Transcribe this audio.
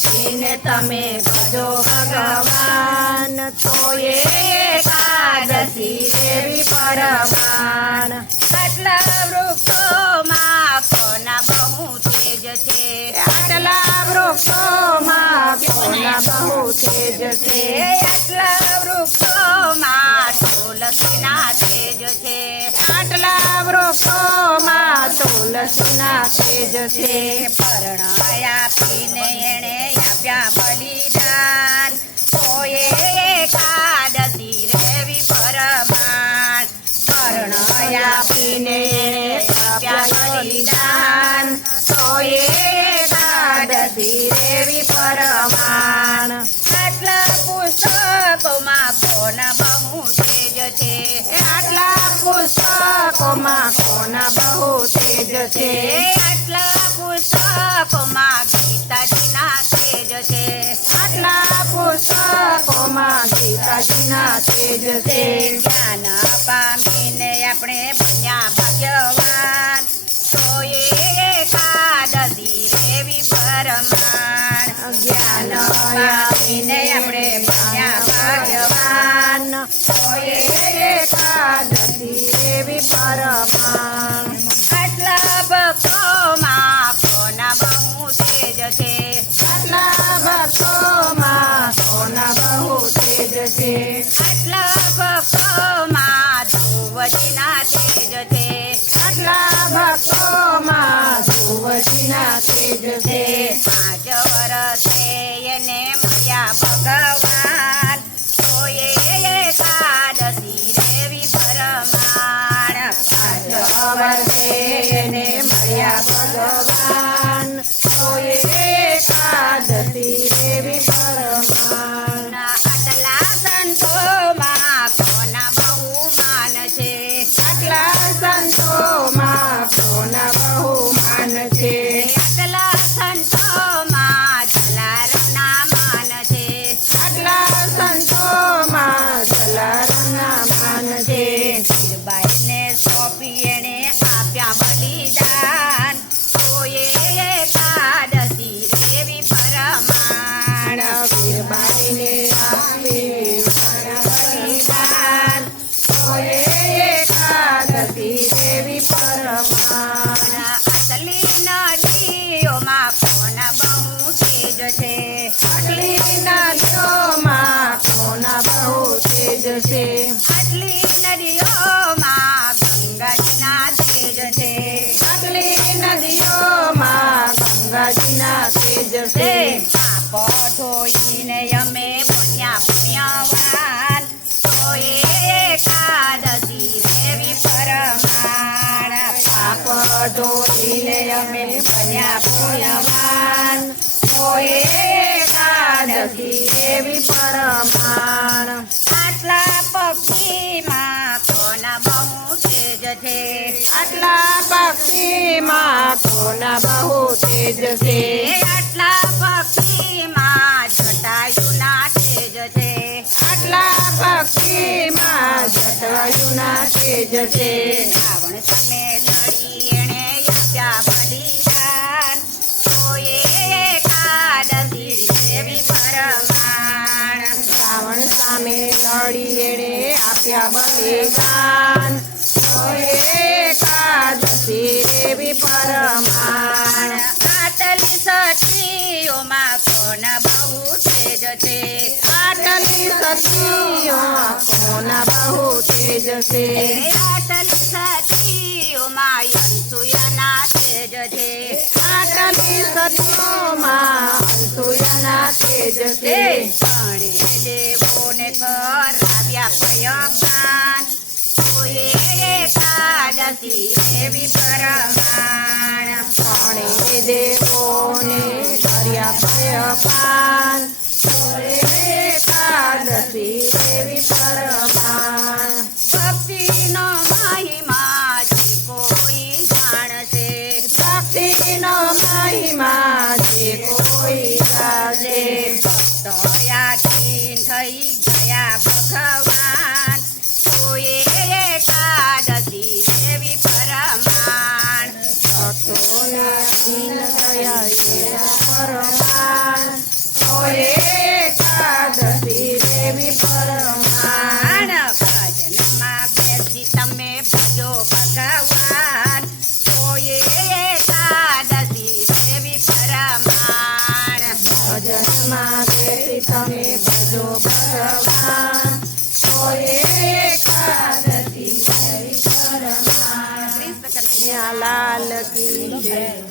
આપીને તમે ભજો ભગવાન, તો એકાદશી દેવી પરમાણ. આટલા વૃક્ષોમાં કોના બહુ તેજ છે, આટલા વૃક્ષોમાં કોના બહુ તેજ છે, આટલા વૃક્ષોમાં તુલસીના તેજ છે, આટલા વૃક્ષોમાં તુલસીના તેજ છે. પર્ણ આપીને એણે આપ્યા બલિદાન, તો એકાદશી દેવી પરમાણ. પર્ણ આપીને એણે આપ્યા બલિદાન, તો એકાદશી દેવી પરમાણ. આટલા પુસ્તકોમાં કોના બહુ તેજ છે, આટલા પુસ્તકોમાં કોના બહુ તેજ છે, આટલા પુસ્તકોમાં ગીતાજીના તેજ છે, આટલા પુસ્તકોમાં ગીતાજીના તેજ છે. જ્ઞાન પામીને આપણે બન્યા ભાગ્યવાન, તો એકાદશી દેવી પરમાણ. જ્ઞાન આપીને આપણે બન્યા ભાગ્યવાન, તો એકાદશી દેવી પરમાણ. આટલા ભક્તોમાં કોના બહુ તેજ છે, આટલા ભક્તોમાં કોના બહુ તેજ છે, આટલા ભક્તોમાં ધ્રુવજીના તેજ છે, આટલા ભક્તોમાં ધ્રુવજીના તેજ છે. 5 વર્ષે એને મળ્યા ભગવાન, તો એકાદશી દેવી પરમાણ. 5 વર્ષે એને મળ્યા ભગવાન, તો એકાદશી દેવી પરમાણ. આટલા સંતોમાં કોના બહુ માન છે, આટલા સંતોમાં કોના બહુ માન છે, આટલા સંતોમાં જલારામના માન છે, આટલા સંતોમાં જલારામના માન છે. વીરબાઈને સોંપી એણે આપ્યા બલિદાન, તો એકાદશી દેવી પરમાણ. વીરબાઈને આપી બલિદાન, તો એકાદશી દેવી પરમાણ. આટલી નદીઓમાં કોના બહુ તેજ છે, આટલી નદીઓમાં કોના બહુ તેજ છે, આટલી નદીઓમાં ગંગાજીના તેજ છે, આટલી નદીઓમાં ગંગાજીના તેજ છે. પાપ ધોઈને અમે બન્યા પુણ્યવાન, તો એકાદશી દેવી પરમાણ. પાપ ધોઈને અમે બન્યા પુણ્યવાન, તો એકાદશી દેવી પરમાણ. આટલા પક્ષીમાં કોના બહુ તેજ છે, આટલા પક્ષીમાં કોના બહુ તેજ છે, આટલા પક્ષીમાં જટાયુના તેજ છે, આટલા પક્ષીમાં જટાયુના તેજ છે. રાવણ સામે લડી એણે આપ્યા બલિદાન, તો એકાદશી દેવી પરમાણ. રાવણ સામે લડી એણે આપ્યા બલિદાન, તો એકાદશી દેવી પરમાણ. આટલી સતીઓમાં કોના બહુ તેજ છે, આટલી સતીઓમાં કોના બહુ તેજ છે, આટલી સતીઓમાં અનસૂયાના તેજ છે, આટલી સતીઓમાં અનસૂયાના તેજ છે. ત્રણે દેવોને કરાવ્યા પ્રયપાન, તો એકાદશી દેવી પરમાણ. ત્રણે દેવોને કર્યા પ્રયપાન, તો એકાદશી દેવી પરમાણ. ભક્તિનો મહિમા જે કોઈ જાણશે, ભક્તિનો મહિમા જે કોઈ જાણે, ભક્તયાધીન થઈ ગયા ભગવાન, તો એકાદશી દેવી પરમાણ. ભક્તોના દીન થયા એવા પરમાણ, ભગવાન કોઈ એકાદશી દેવી પરમાન કૃષ્ણ કનૈયા કનૈયા લાલ કી જય